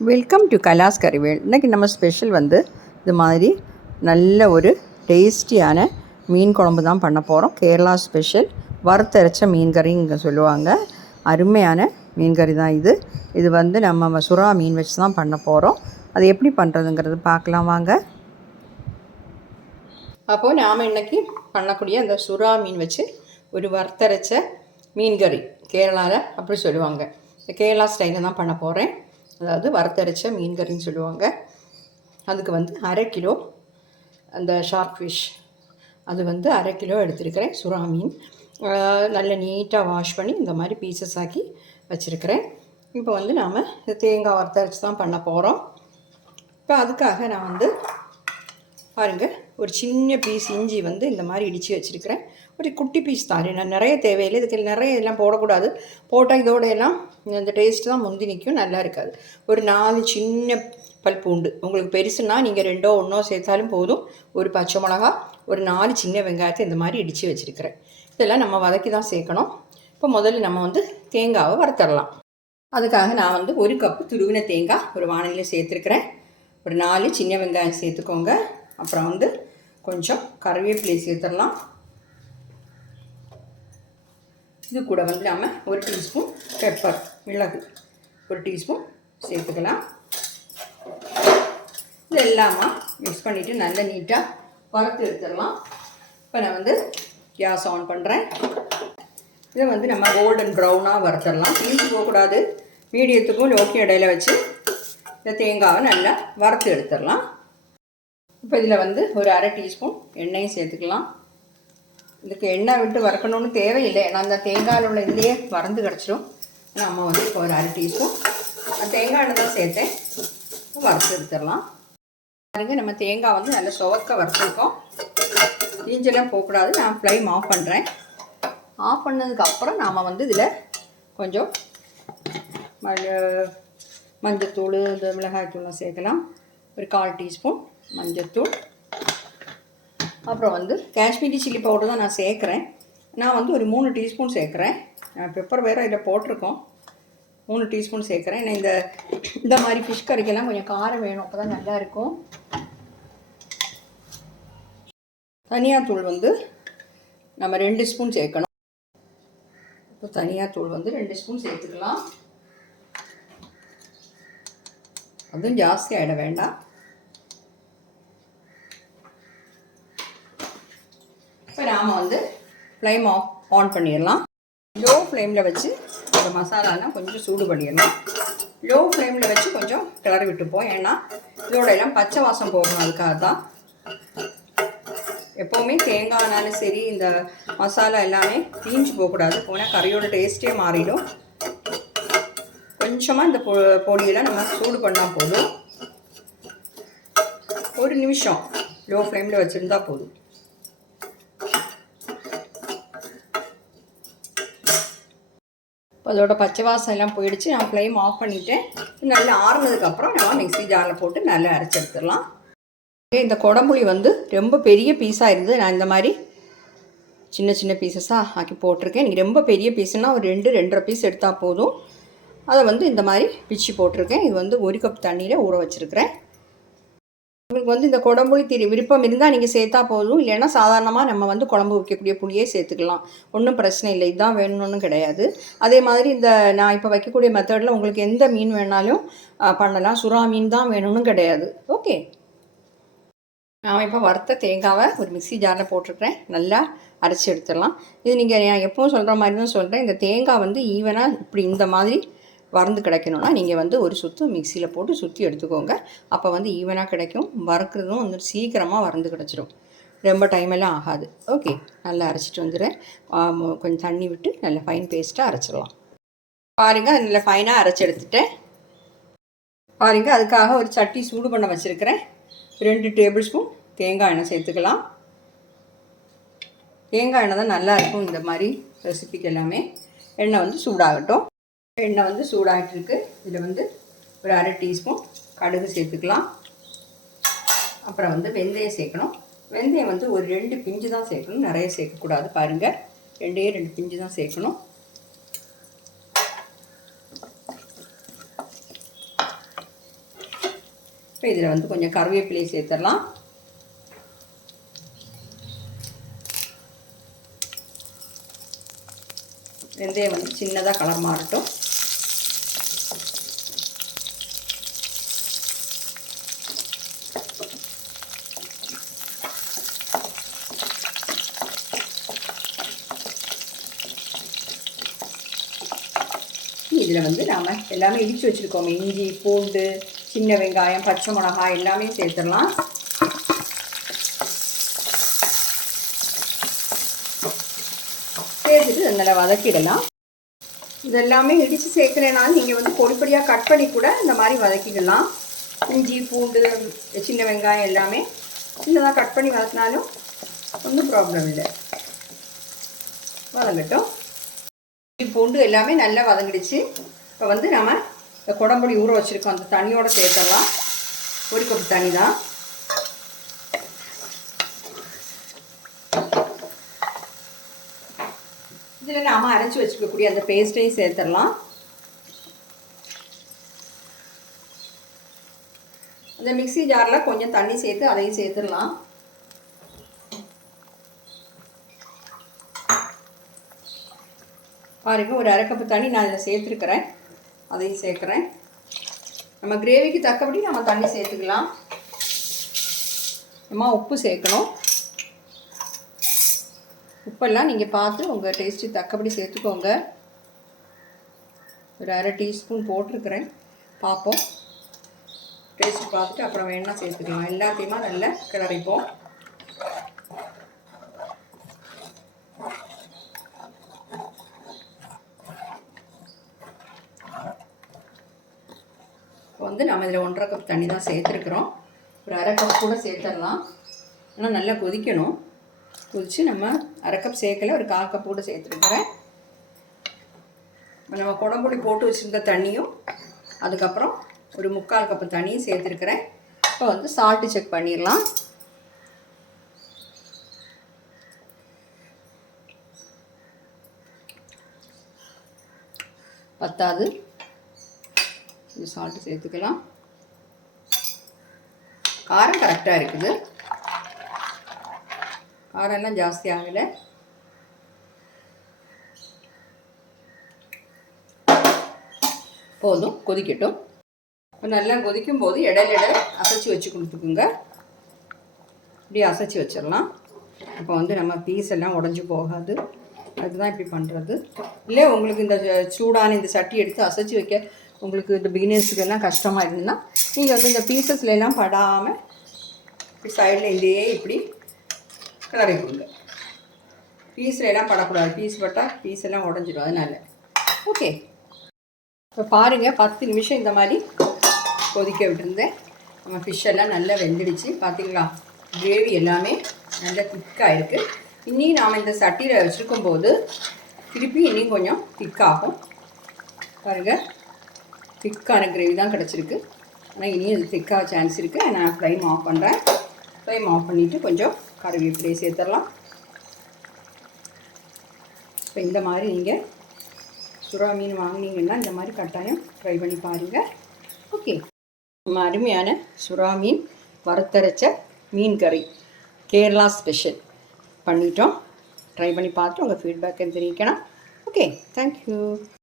Welcome to கலாஸ் கறிவேல். இன்றைக்கி நம்ம special வந்து இது மாதிரி நல்ல ஒரு டேஸ்டியான மீன் குழம்பு தான் பண்ண போகிறோம். கேரளா ஸ்பெஷல் வறுத்தரைச்ச மீன் கறிங்க சொல்லுவாங்க. அருமையான மீன் கறி தான் இது. இது வந்து நம்ம சுறா மீன் வச்சு தான் பண்ண போகிறோம். அது எப்படி பண்ணுறதுங்கிறது பார்க்கலாம் வாங்க. அப்போது நாம் இன்றைக்கி பண்ணக்கூடிய அந்த சுறா மீன் வச்சு ஒரு வறுத்தரைச்ச மீன் கறி, கேரளாவில் அப்படி சொல்லுவாங்க. இந்த கேரளா ஸ்டைலில் தான் பண்ண போகிறேன். அதாவது வறுத்தரைச்ச மீன் கறின்னு சொல்லுவாங்க. அதுக்கு வந்து 1/2 கிலோ அந்த ஷார்க் ஃபிஷ், அது வந்து 1/2 கிலோ எடுத்துருக்கிறேன். சுறா மீன் நல்ல நீட்டாக வாஷ் பண்ணி இந்த மாதிரி பீசஸ் ஆக்கி வச்சுருக்கிறேன். இப்போ வந்து நாம் தேங்காய் வறுத்தரைச்சி தான் பண்ண போகிறோம். இப்போ அதுக்காக நான் வந்து பாருங்கள், ஒரு சின்ன பீஸ் இஞ்சி வந்து இந்த மாதிரி இடித்து வச்சுருக்கிறேன். ஒரு குட்டி பீஸ் தான், நான் நிறைய தேவையில்லை. இதுக்கு நிறைய எல்லாம் போடக்கூடாது. போட்டால் இதோட எல்லாம் இந்த டேஸ்ட்டு தான் முந்தி நிற்கும், நல்லா இருக்காது. ஒரு 4 சின்ன பல் பூண்டு, உங்களுக்கு பெருசுன்னா நீங்கள் 2 1 சேர்த்தாலும் போதும். ஒரு பச்சை மிளகா, ஒரு 4 சின்ன வெங்காயத்தை இந்த மாதிரி இடித்து வச்சுருக்கிறேன். இதெல்லாம் நம்ம வதக்கி தான் சேர்க்கணும். இப்போ முதல்ல நம்ம வந்து தேங்காவை வறுத்தரலாம். அதுக்காக நான் வந்து 1 கப்பு துருவின தேங்காய் ஒரு வானலியில் சேர்த்துருக்கிறேன். ஒரு 4 சின்ன வெங்காயம் சேர்த்துக்கோங்க. அப்புறம் வந்து கொஞ்சம் கருவேப்பிலை சேர்த்துடலாம். இது கூட வந்து நம்ம 1 டீஸ்பூன் பெப்பர், மிளகு 1 டீஸ்பூன் சேர்த்துக்கலாம். இது எல்லாமா மிக்ஸ் பண்ணிவிட்டு நல்லா நீட்டாக வறுத்து எடுத்துடலாம். இப்போ நான் வந்து கேஸ் ஆன் பண்ணுறேன். இதை வந்து நம்ம கோல்டன் ப்ரௌனாக வறுத்துடலாம். தீஞ்சு போகக்கூடாது. மீடியத்துக்கும் லோக்கி இடையில வச்சு இந்த தேங்காவை நல்லா வறுத்து எடுத்துடலாம். இப்போ இதில் வந்து ஒரு 1/2 டீஸ்பூன் எண்ணெயும் சேர்த்துக்கலாம். இதுக்கு எண்ணெய் விட்டு வறுக்கணும்னு தேவையில்லை, ஏன்னா அந்த தேங்காயில் உள்ள இதுலேயே வறந்து கிடச்சிடும். நம்ம வந்து இப்போ ஒரு 1/2 டீஸ்பூன் தேங்காய் எண்ணெய் தான் சேர்த்தேன். வறுத்து எடுத்துடலாம். பாருங்க, நம்ம தேங்காய் வந்து நல்லா சுவக்க வறுத்துருக்கோம். தீஞ்செல்லாம் போகக்கூடாது. நான் ஃப்ளைம் ஆஃப் பண்ணுறேன். ஆஃப் பண்ணதுக்கப்புறம் நாம் வந்து இதில் கொஞ்சம் மஞ்சத்தூள், இந்த மிளகாய்த்தூள்லாம் சேர்க்கலாம். ஒரு 1/4 டீஸ்பூன் மஞ்சத்தூள். அப்புறம் வந்து காஷ்மீரி சில்லி பவுடர் தான் நான் சேர்க்குறேன். நான் வந்து ஒரு 3 டீஸ்பூன் சேர்க்குறேன். பெப்பர் வேறு இதில் போட்டிருக்கோம். 3 டீஸ்பூன் சேர்க்குறேன். ஏன்னா இந்த மாதிரி ஃபிஷ் கறிக்கெல்லாம் கொஞ்சம் காரம் வேணும், அப்போ தான் நல்லாயிருக்கும். தனியாத்தூள் வந்து நம்ம 2 ஸ்பூன் சேர்க்கணும். இப்போ தனியாத்தூள் வந்து 2 ஸ்பூன் சேர்த்துக்கலாம். அதுவும் ஜாஸ்தி ஆகிட வேண்டாம். இப்போ நாம் வந்து ஃப்ளைம் ஆன் பண்ணிடலாம். லோ ஃப்ளேமில் வச்சு இந்த மசாலாலாம் கொஞ்சம் சூடு பண்ணிடலாம். லோ ஃப்ளேமில் வச்சு கொஞ்சம் கிளறி விட்டுப்போம். ஏன்னா இதோட எல்லாம் பச்சை வாசம் போகணும். அதுக்காக தான் எப்போவுமே தேங்காய்னாலும் சரி, இந்த மசாலா எல்லாமே தீஞ்சு போகக்கூடாது. போனால் கறியோட டேஸ்ட்டே மாறிடும். கொஞ்சமாக இந்த பொடியெல்லாம் நம்ம சூடு பண்ணால் போதும். 1 நிமிஷம் லோ ஃப்ளேமில் வச்சுருந்தா போதும். அதோட பச்சை வாசம் எல்லாம் போயிடுச்சு. நான் ஃப்ளேம் ஆஃப் பண்ணிவிட்டேன். நல்லா ஆறுனதுக்கப்புறம் நம்ம மிக்ஸி ஜாரில் போட்டு நல்லா அரைச்சி எடுத்துடலாம். இந்த குடம்புளி வந்து ரொம்ப பெரிய பீஸாக இருந்தது. நான் இந்த மாதிரி சின்ன சின்ன பீசஸாக ஆக்கி போட்டிருக்கேன். நீங்கள் ரொம்ப பெரிய பீஸுனால் ஒரு 2-2.5 பீஸ் எடுத்தால் போதும். அதை வந்து இந்த மாதிரி பிச்சு போட்டிருக்கேன். இது வந்து 1 கப் தண்ணியில் ஊற வச்சுருக்கிறேன். உங்களுக்கு வந்து இந்த குடம்புளி விருப்பம் இருந்தால் நீங்கள் சேர்த்தா போதும். இல்லைன்னா சாதாரணமாக நம்ம வந்து குழம்பு வைக்கக்கூடிய புளியே சேர்த்துக்கலாம். ஒன்றும் பிரச்சனை இல்லை. இதுதான் வேணும்னு கிடையாது. அதே மாதிரி இந்த நான் இப்போ வைக்கக்கூடிய மெத்தடில் உங்களுக்கு எந்த மீன் வேணாலும் பண்ணலாம். சுறா மீன் தான் வேணும்னு கிடையாது. ஓகே, நான் இப்போ வறுத்த தேங்காவை ஒரு மிக்ஸி ஜாரில் போட்டிருக்கிறேன். நல்லா அரைச்சி எடுத்துடலாம். இது நீங்கள் நான் எப்பவும் சொல்கிற மாதிரி தான் சொல்கிறேன். இந்த தேங்காய் வந்து ஈவனாக இப்படி இந்த மாதிரி வறந்து கிடைக்கணும்னா நீங்கள் வந்து ஒரு சுற்று மிக்சியில் போட்டு சுற்றி எடுத்துக்கோங்க. அப்போ வந்து ஈவனாக கிடைக்கும். வறுக்கிறதும் வந்து சீக்கிரமாக வறந்து கிடச்சிடும். ரொம்ப டைமெல்லாம் ஆகாது. ஓகே, நல்லா அரைச்சிட்டு வந்துடுறேன். கொஞ்சம் தண்ணி விட்டு நல்ல ஃபைன் பேஸ்ட்டாக அரைச்சிடலாம். பாருங்கள், நல்ல ஃபைனாக அரைச்சி எடுத்துட்டேன். பாருங்கள், அதுக்காக ஒரு சட்டி சூடு பண்ண வச்சுருக்கிறேன். 2 டேபிள் ஸ்பூன் தேங்காய் எண்ணெய் சேர்த்துக்கலாம். தேங்காய் எண்ணெய் தான் நல்லாயிருக்கும் இந்த மாதிரி ரெசிபிக்கு எல்லாமே. எண்ணெய் வந்து சூடாகட்டும். எண்ணெய் வந்து சூடாகிட்டுருக்கு. இதில் வந்து ஒரு 1/2 டீஸ்பூன் கடுகு சேர்த்துக்கலாம். அப்புறம் வந்து வெந்தயம் சேர்க்கணும். வெந்தயம் வந்து ஒரு 2 பிஞ்சு தான் சேர்க்கணும், நிறைய சேர்க்கக்கூடாது. பாருங்கள், 2 பிஞ்சு தான் சேர்க்கணும். இப்போ இதில் வந்து கொஞ்சம் கருவேப்பிலை சேர்த்துடலாம். வெந்தயம் வந்து சின்னதாக கலர் மாறட்டும். இதில் வந்து நாம் எல்லாமே இடித்து வச்சுருக்கோம். இஞ்சி, பூண்டு, சின்ன வெங்காயம், பச்சை மிளகாய் எல்லாமே சேர்த்துடலாம். சேர்த்துட்டு நல்லா வதக்கிடலாம். இதெல்லாமே இடித்து சேர்க்குறேனாலும் நீங்கள் வந்து பொடிப்பொடியாக கட் பண்ணி கூட இந்த மாதிரி வதக்கிடலாம். இஞ்சி, பூண்டு, சின்ன வெங்காயம் எல்லாமே சின்னதாக கட் பண்ணி வதக்கினாலும் ஒன்றும் ப்ராப்ளம் இல்லை. வதங்கட்டும். இஞ்சி, பூண்டு எல்லாமே நல்லா வதங்கிடுச்சு. இப்போ வந்து நம்ம இந்த குடம்புளி ஊற வச்சுருக்கோம், அந்த தண்ணியோடு சேர்த்துடலாம். ஒரு கப் தண்ணி தான். இதில் நாம் அரைச்சி வச்சுக்கக்கூடிய அந்த பேஸ்ட்டையும் சேர்த்துடலாம். அந்த மிக்ஸி ஜாரில் கொஞ்சம் தண்ணி சேர்த்து அதையும் சேர்த்துடலாம். பாருங்கள், ஒரு அரை கப்பு தண்ணி நான் இதில் சேர்த்துருக்குறேன். அதையும் சேர்க்குறேன். நம்ம கிரேவிக்கு தக்கபடி நம்ம தண்ணி சேர்த்துக்கலாம். நம்ம உப்பு சேர்க்கணும். உப்பெல்லாம் நீங்கள் பார்த்து உங்கள் டேஸ்ட்டு தக்கபடி சேர்த்துக்கோங்க. ஒரு அரை டீஸ்பூன் போட்டிருக்கிறேன். பார்ப்போம், டேஸ்ட்டு பார்த்துட்டு அப்புறம் வேணால் சேர்த்துக்கலாம். எல்லாத்தையுமா நல்லா கிளறிப்போம். இப்போ வந்து நம்ம இதில் 1.5 கப் தண்ணி தான் சேர்த்துருக்குறோம். ஒரு அரை கப் கூட சேர்த்துடலாம். ஆனால் நல்லா கொதிக்கணும். கொதித்து நம்ம அரை கப் சேர்க்கலை, ஒரு 1/4 கப் கூட சேர்த்துருக்குறேன். நம்ம குடம்புளி போட்டு வச்சுருந்த தண்ணியும் அதுக்கப்புறம் ஒரு 3/4 கப்பு தண்ணியும் சேர்த்துருக்குறேன். இப்போ வந்து சால்ட்டு செக் பண்ணிடலாம். பத்தாது, இது சால்ட்டு சேர்த்துக்கலாம். காரம் கரெக்டாக இருக்குது, காரெல்லாம் ஜாஸ்தி ஆகலை. போதும், கொதிக்கட்டும். நல்லா கொதிக்கும் போது இடையில அசைச்சி வச்சு கொடுத்துக்குங்க. இப்படி அசைச்சி வச்சிடலாம். அப்போ வந்து நம்ம பீஸ் எல்லாம் உடஞ்சி போகாது. அதுதான் இப்படி பண்ணுறது. இல்லை உங்களுக்கு இந்த சூடான இந்த சட்டி எடுத்து அசைச்சி வைக்க உங்களுக்கு இந்த பிகினர்ஸுக்கெல்லாம் கஷ்டமாக இருந்ததுன்னா நீங்கள் வந்து இந்த பீசஸ்லாம் படாமல் இப்படி சைடில் இதே இப்படி கிளறி கொடுங்க. பீஸ்லாம் படக்கூடாது. பீஸ் பட்டால் பீஸ் எல்லாம் உடஞ்சிடும். அதனால் ஓகே. இப்போ பாருங்கள், 10 நிமிஷம் இந்த மாதிரி கொதிக்க விட்டுருந்தேன். நம்ம ஃபிஷ்ஷெல்லாம் நல்லா வெந்துடுச்சு. பார்த்திங்களா, கிரேவி எல்லாமே நல்லா திக்காக இருக்குது. இன்னும் நாம் இந்த சட்டியில் வச்சுருக்கும்போது திருப்பி இன்னும் கொஞ்சம் திக்காகும். பாருங்கள், திக்கான கிரேவி தான் கிடச்சிருக்கு. ஆனால் இனியும் இது திக்காக சான்ஸ் இருக்குது. நான் ஃப்ளைம் ஆஃப் பண்ணுறேன். ஃப்ளைம் ஆஃப் பண்ணிவிட்டு கொஞ்சம் கருவேப்பிலையை சேர்த்துடலாம். இப்போ இந்த மாதிரி நீங்கள் சுறா மீன் வாங்கினீங்கன்னா இந்த மாதிரி கட்டாயம் ட்ரை பண்ணி பாருங்கள். ஓகே, நம்ம அருமையான சுறா மீன் வறுத்தரைச்ச மீன் கறி கேரளா ஸ்பெஷல் பண்ணிட்டோம். ட்ரை பண்ணி பார்த்து உங்கள் ஃபீட்பேக்கை தெரிவிக்கணும். Okay, thank you.